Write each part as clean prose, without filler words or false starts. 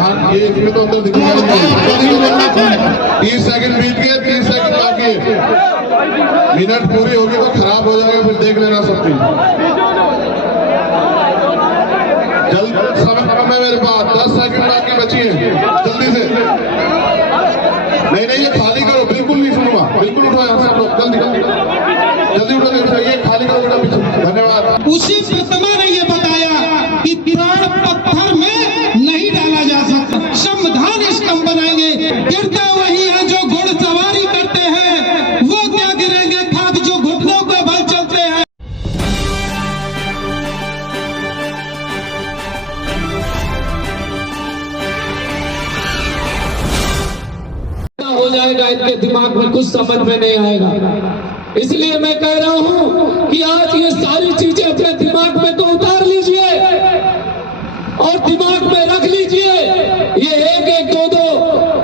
ध्यान ये इसमें तो अंदर दिखेगा नहीं। 30 सेकंड बीत गए, 30 सेकंड बाकी है, मिनट पूरी होगी तो खराब हो जाएगा, फिर देख लेना सब चीज। जल्द समय में मेरे पास 10 सेकंड बाकी बची है, जल्दी से। नहीं नहीं ये खाली करो, बिल्कुल नहीं सुनूंगा, बिल्कुल उठो यहाँ सब लोग, जल्दी जल्दी उठो, ये खाली करो बेटा पीछे। धन्यवाद। उसी प्रतिमा ने ये बताया कि प्राण पत्थर में नहीं डाला जा सकता, संविधान स्तंभ बनाएंगे। गिरता वही है जो घुड़सवारी करते हैं, वो क्या गिरेंगे खाक जो घुटनों के बल चलते हैं। हो जाएगा, इनके दिमाग में कुछ समझ में नहीं आएगा। इसलिए मैं कह रहा हूं कि आज ये सारी चीजें अपने दिमाग में तो उतार लीजिए और दिमाग में रख लीजिए। ये एक दो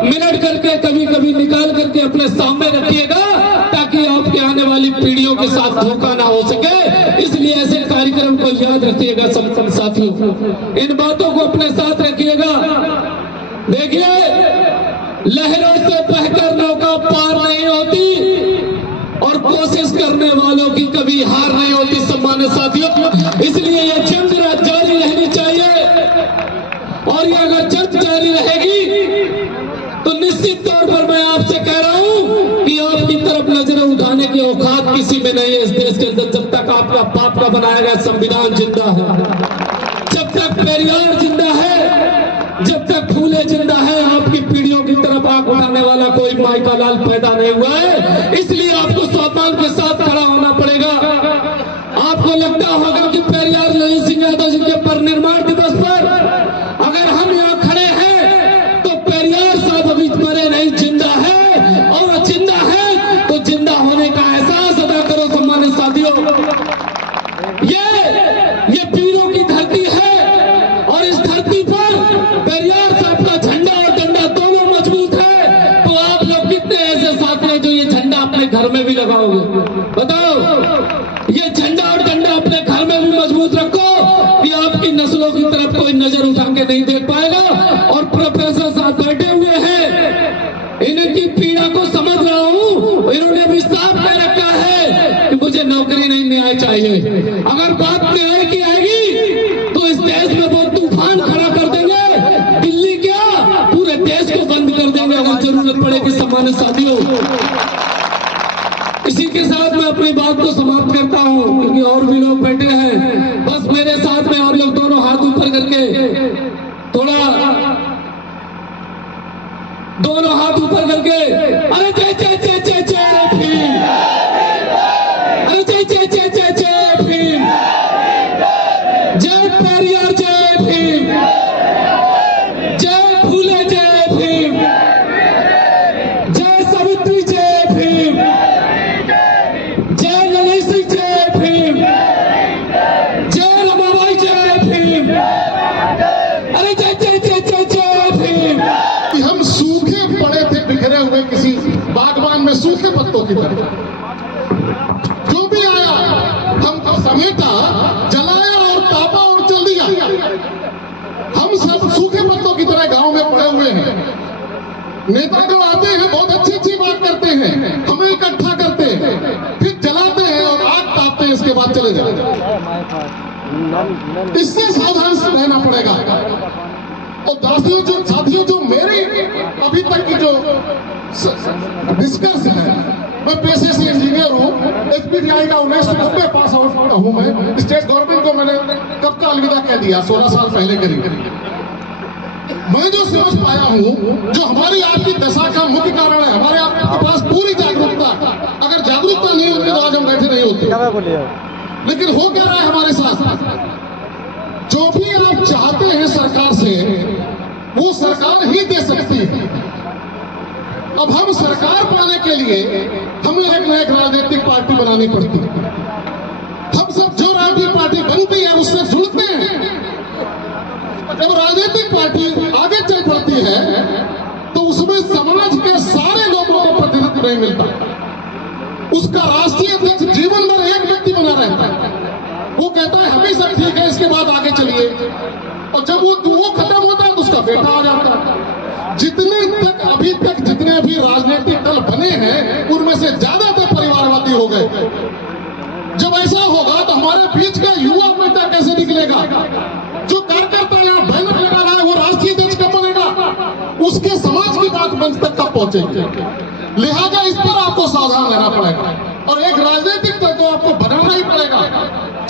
मिनट करके कभी कभी निकाल करके अपने सामने रखिएगा, ताकि आपके आने वाली पीढ़ियों के साथ धोखा ना हो सके। इसलिए ऐसे कार्यक्रम को याद रखिएगा सब साथियों, इन बातों को अपने साथ रखिएगा। देखिए, लहरों से बहकर नौका पार नहीं होती और कोशिश करने वालों की कभी हार नहीं होती सम्मानित साथियों। इसलिए ये जंग जारी रहनी चाहिए, और ये अगर जंग जारी रहेगी तो निश्चित तौर पर मैं आपसे कह रहा हूं कि आपकी तरफ नजरें उठाने की औकात किसी में नहीं है इस देश के अंदर। जब तक आपका बाप का बनाया गया संविधान जिंदा है, जब तक पेरियार जिंदा है, जब तक फूले जिंदा है, आपकी पीढ़ियों की तरफ आंख उठाने वाला कोई माई का लाल पैदा नहीं हुआ है। इसलिए आपको सम्मान के साथ खड़ा होना पड़ेगा। आपको लगता होगा कि पेरियार ललित सिंह यादव जी के परिनिर्वाण दिवस पर अगर हम यहाँ खड़े हैं तो पेरियार साहब अभी मरे नहीं, जिंदा है, और जिंदा है तो जिंदा होने का एहसास अदा करो सम्मानित साथियों। ये पीरों की धरती है, और इस धरती पर पेरियार साहब का झंडा और डंडा दोनों मजबूत है। तो आप लोग कितने ऐसे साथी हैं जो ये झंडा अपने घर में भी लगाओगे? बताओ, ये झंडा और डंडा अपने घर में भी मजबूत रखो कि आपकी नस्लों की तरफ कोई नजर उठा के नहीं देख पाएगा। और प्रोफेसर साहब बैठे हुए हैं, इनकी पीड़ा को समझ रहा हूं। इन्होंने भी साफ कह रखा है कि मुझे नौकरी नहीं न्याय चाहिए। अगर बात न्याय की आएगी तो इस देश में वो तूफान खड़ा कर देंगे, दिल्ली क्या पूरे देश को बंद कर देंगे अगर जरूरत पड़ेगी सम्मानित साथियों। इसी के साथ मैं अपनी बात को समाप्त करता हूं, क्योंकि और भी लोग बैठे हैं। बस मेरे साथ में आप लोग दोनों हाथ ऊपर करके, थोड़ा दोनों हाथ ऊपर करके, अरे जय जय जय जय जय भीम, अरे जय जय जय जय जय भीम, जय पेरियार जय भीम, जय फूले जय भीम, जय सावित्री जय भीम, जय ललित सिंह जय भीम, जय रमाबाई जय भीम, अरे जय जय जय जय जय भीम। हम सूखे पड़े थे, बिखरे हुए किसी बागवान में सूखे पत्तों की तरह। जो भी आया हमको समेटा, जलाया और तापा और चल दिया। हम सब सूखे पत्तों की तरह गांव में पड़े हुए हैं। नेतागण आते हैं, बहुत अच्छी अच्छी बात करते हैं, हमें इकट्ठा करते हैं, फिर जलाते हैं और आग तापते हैं, इसके बाद चले जाते हैं। इससे सावधान रहना पड़ेगा। और साथियों जो मेरी अभी तक की जो डिस्कस है, मैं पेशे से इंजीनियर हूँ, SPTI का 19 में पास आउट हूँ मैं। स्टेट गवर्नमेंट को मैंने कब का अलविदा कह दिया, 16 साल पहले करीब। मैं जो समझ पाया हूँ, जो हमारी आपकी दशा का मुख्य कारण है, हमारे आपके पास पूरी जागरूकता। अगर जागरूकता नहीं होती तो आज हम बैठे नहीं होते। लेकिन हो क्या रहा है हमारे साथ? जो भी आप चाहते हैं सरकार से, वो सरकार ही दे सकती है। अब हम सरकार पाने के लिए हमें एक राजनीतिक पार्टी बनानी पड़ती है। हम सब जो राजनीतिक पार्टी बनती है उससे जुड़ते हैं। जब राजनीतिक पार्टी आगे चल पड़ती है तो उसमें समाज के सारे लोगों को प्रतिनिधित्व नहीं मिलता। उसका राष्ट्रीय अध्यक्ष जीवन भर एक व्यक्ति बना रहता है। वो कहता है हमेशा ठीक है, इसके बाद आगे चलिए, और जब वो खत्म होता है तो उसका उसका बेटा आ जाता है। जितने तक अभी तक जितने भी राजनीतिक दल बने हैं उनमें से ज्यादातर परिवारवादी हो गए। जब ऐसा होगा तो हमारे बीच का युवा नेता कैसे निकलेगा? जो कार्यकर्ता यहाँ बैनर लगा रहा है वो राष्ट्रीय अध्यक्ष कब बनेगा? उसके समाज की बात मंच तक कब पहुंचेगी? लिहाजा इस पर आपको सावधान रहना पड़ेगा और एक राजनीतिक दल को आपको बनाना ही पड़ेगा।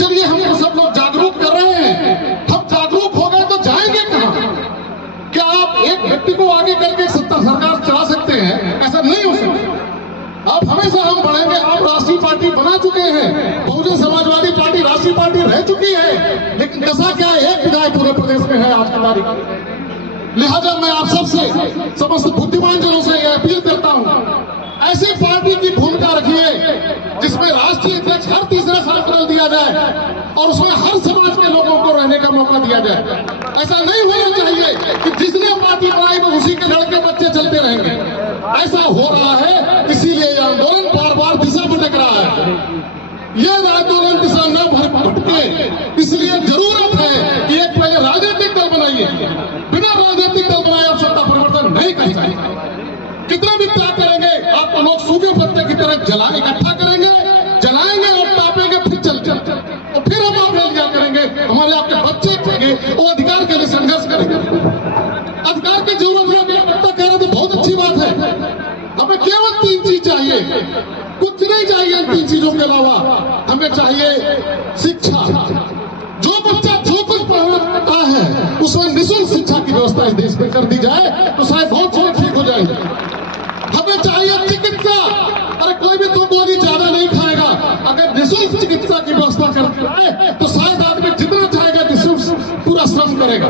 चलिए हम सब लोग जागरूक कर रहे हैं, हम जागरूक हो गए तो जाएंगे कहां? क्या आप एक व्यक्ति को आगे करके सत्ता सरकार चला सकते हैं? ऐसा नहीं हो सकता। अब हमेशा हम बढ़ेंगे। आप राष्ट्रीय पार्टी बना चुके हैं, बहुजन समाजवादी पार्टी राष्ट्रीय पार्टी रह चुकी है, लेकिन दशा क्या है? एक विधायक पूरे प्रदेश में है आज की तारीख। लिहाजा मैं आप सबसे, समस्त बुद्धिमान जनों से यह अपील करता हूं, ऐसी पार्टी की भूमिका रखिए जिसमें राष्ट्रीय अध्यक्ष हर तीसरे साल बदल दिया जाए और उसमें हर समाज के लोगों को रहने का मौका दिया जाए। ऐसा नहीं होना चाहिए कि जिसने पार्टी बनाई तो उसी के लड़के बच्चे चलते रहेंगे। ऐसा हो रहा है, इसीलिए यह आंदोलन बार बार दिशा भटक रहा है। यह आंदोलन दिशा न भटके, इसलिए जरूरत है कि एक पहले राजनीतिक दल बनाइए। बिना राजनीतिक दल बनाए आप सत्ता परिवर्तन नहीं कर सकते। कितना भी त्याग करेंगे आपको लोग सूखे पत्ते की तरह जला इकट्ठा करेंगे, जलाएंगे और तापेंगे, फिर चल और फिर हम आप लिया करेंगे। हमारे आपके बच्चे करेंगे वो अधिकार के लिए संघर्ष करेंगे। अधिकार की जरूरत है कह रहे तो बहुत अच्छी बात है। हमें केवल 3 चीज चाहिए, कुछ नहीं चाहिए। 3 चीजों के अलावा हमें चाहिए शिक्षा। जो बच्चा जो कुछ पढ़ना चाहता है उसमें निःशुल्क शिक्षा की व्यवस्था इस देश में कर दी जाए तो शायद बहुत चीजें ठीक हो जाएंगी। हमें चाहिए चिकित्सा। अरे कोई भी 2 गोली ज्यादा नहीं खाएगा। अगर निःशुल्क चिकित्सा की व्यवस्था कर जाए तो शायद आदमी जितना चाहेगा निःशुल्क पूरा श्रम करेगा।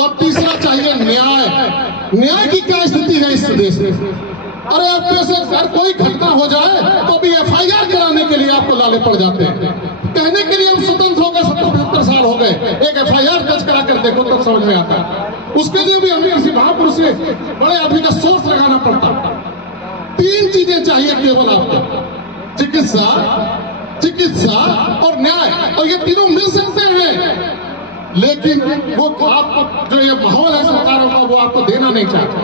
और तीसरा चाहिए न्याय। न्याय की क्या स्थिति है इस देश में? अरे आपके से अगर कोई घटना हो जाए तो भी FIR कराने के लिए आपको लाले पड़ जाते हैं। कहने के लिए हम स्वतंत्र हो गए, 70-75 साल हो गए, एक FIR दर्ज करा कर देखो तो समझ में आता है। उसके लिए भी हमें किसी महापुरुष से बड़े आदमी का सोर्स लगाना पड़ता। 3 चीजें चाहिए केवल आपको, चिकित्सा और न्याय, और ये तीनों मिल सकते हैं। लेकिन वो आपको जो ये माहौल है सरकारों का वो आपको देना नहीं चाहते।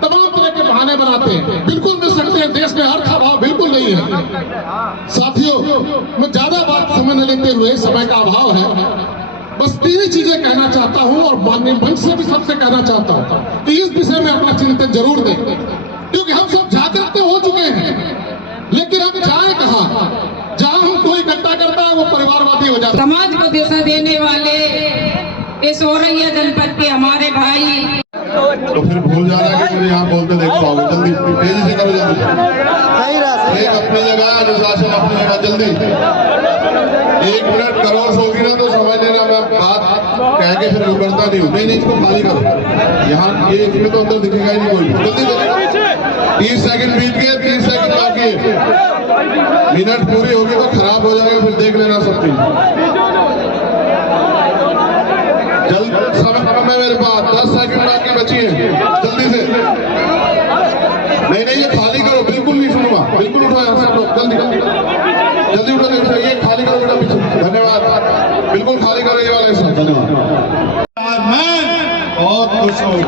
तमाम तरह के बहाने बनाते हैं। बिल्कुल मिल सकते हैं, देश में अर्थ अभाव बिल्कुल नहीं है। साथियों, मैं ज्यादा बात समय न लेते हुए, समय का अभाव है, बस 3 ही चीजें कहना चाहता हूं और माननीय मंच से भी सबसे कहना चाहता हूं कि इस विषय में अपना चिंतन जरूर दें, क्योंकि हम सब जागृत तो हो चुके हैं, लेकिन हम जाए कहां? जहां हम कोई इकट्ठा करता है वो परिवारवादी हो जाता है। समाज को दिशा देने वाले इस औरैया जनपद के हमारे भाई तो फिर भूल जाना कि मुझे यहाँ बोलते देख पाओगे। जल्दी तेजी से करो, जल्दी एक अपनी जगह, अनुशासन अपनी जगह, जल्दी 1 मिनट क्रॉस होगी ना तो समझ लेना मैं बात कह के फिर करता नहीं हूँ। नहीं, इसको खाली करो। यहाँ ये इसमें तो अंदर दिखेगा ही नहीं कोई। जल्दी 30 सेकंड बीत गए, 30 सेकंड बाकी है। मिनट पूरी होगी तो खराब हो जाएगा, फिर देख लेना सब चीज। जल्द समय में मेरे पास 10 सेकंड बाकी बची है, जल्दी से। नहीं, ये खाली करो, बिल्कुल नहीं सुनूंगा। बिल्कुल उठो यहाँ सब लोग, जल्दी उठो। ये खाली करो बेटा पीछे। धन्यवाद। बिल्कुल खाली करो ये वाला हिस्सा। धन्यवाद। मैं बहुत खुश हूँ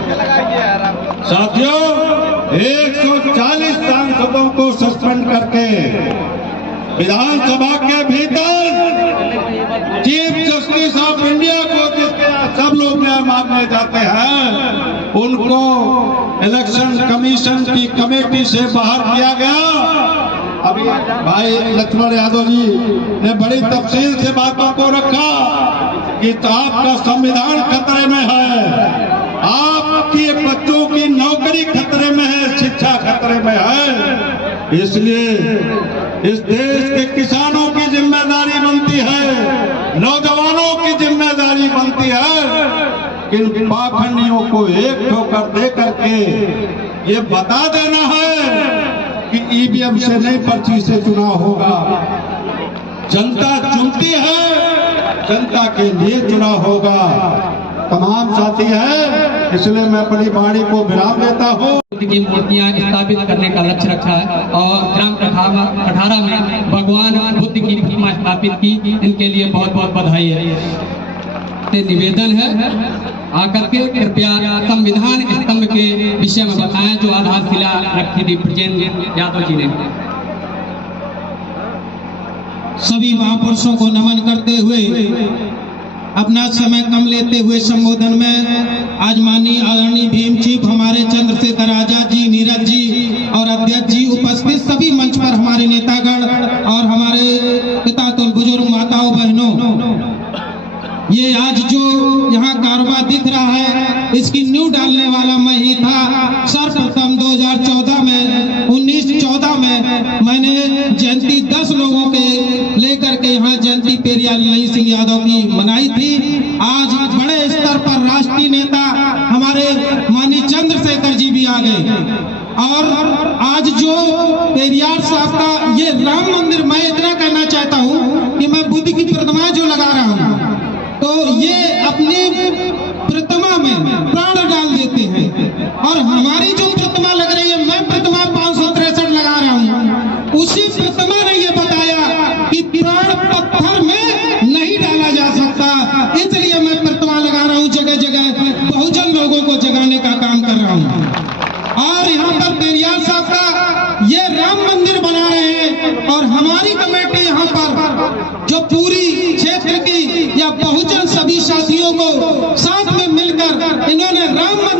साथियों, 140 सांसदों को सस्पेंड करके विधानसभा के भीतर चीफ जस्टिस ऑफ इंडिया को, जिसके सब लोग न्याय मानने जाते हैं, उनको इलेक्शन कमीशन की कमेटी से बाहर किया गया। अभी भाई लक्ष्मण यादव जी ने बड़ी तफसील से बातों को रखा कि तो आपका संविधान खतरे में है, आपकी बच्चों की नौकरी खतरे में है, शिक्षा खतरे में है। इसलिए इस देश के किसानों की जिम्मेदारी बनती है, नौजवानों की जिम्मेदारी बनती है कि इन पाखंडियों को एक ठोकर दे करके ये बता देना है कि ईवीएम से नहीं पर्ची से चुनाव होगा। जनता चुनती है, जनता के लिए चुनाव होगा। तमाम साथी है, इसलिए मैं अपनी वाणी को विराम देता हूँ। की मूर्तियां स्थापित करने का लक्ष्य रखा है और ग्राम कठारा में भगवान बुद्ध की प्रतिमा स्थापित की। इनके लिए बहुत बहुत बधाई है। से निवेदन है आकर के कृपया संविधान स्तंभ के विषय में बताएं जो आधारशिला रखी थी ब्रजेंद्र यादव जी ने। सभी महापुरुषों को नमन करते हुए अपना समय कम लेते हुए संबोधन में आज माननीय आदरणीय भीम चीफ हमारे चंद्रशेखर आजाद जी, नीरज जी और अध्यक्ष जी उपस्थित सभी मंच पर हमारे नेतागण और हमारे पितातुल बुजुर्ग माताओं बहनों, ये आज जो यहाँ कारवा दिख रहा है इसकी नींव डालने वाला मैं ही था। सर्वप्रथम 2014 में 1914 में मैंने जयंती 10 लोगों के लेकर के यहाँ जयंती पेरियाल नई सिंह यादव की मनाई थी। आज बड़े स्तर पर राष्ट्रीय नेता हमारे माननीय चंद्रशेखर जी भी आ गए और आज जो पेरियार साहब का ये राम मंदिर, मैं इतना कहना चाहता हूँ कि मैं बुद्ध की प्रतिमा जो लगा रहा हूँ तो ये अपनी प्रतिमा में प्राण डाल देते हैं और हमारी जो प्रतिमा लग रही है, मैं प्रतिमा 563 लगा रहा हूँ, उसी प्रतिमा ने ये बताया कि प्राण पत्थर में नहीं डाला जा सकता, इसलिए मैं प्रतिमा लगा रहा हूँ, जगह जगह बहुजन लोगों को जगाने का काम कर रहा हूँ। और यहाँ पर पेरियार साहब का ये राम मंदिर बना रहे हैं और हमारी कमेटी यहाँ पर जो पूरी क्षेत्र की या बहुजन सभी साथियों को साथ में मिलकर इन्होंने राम मंदिर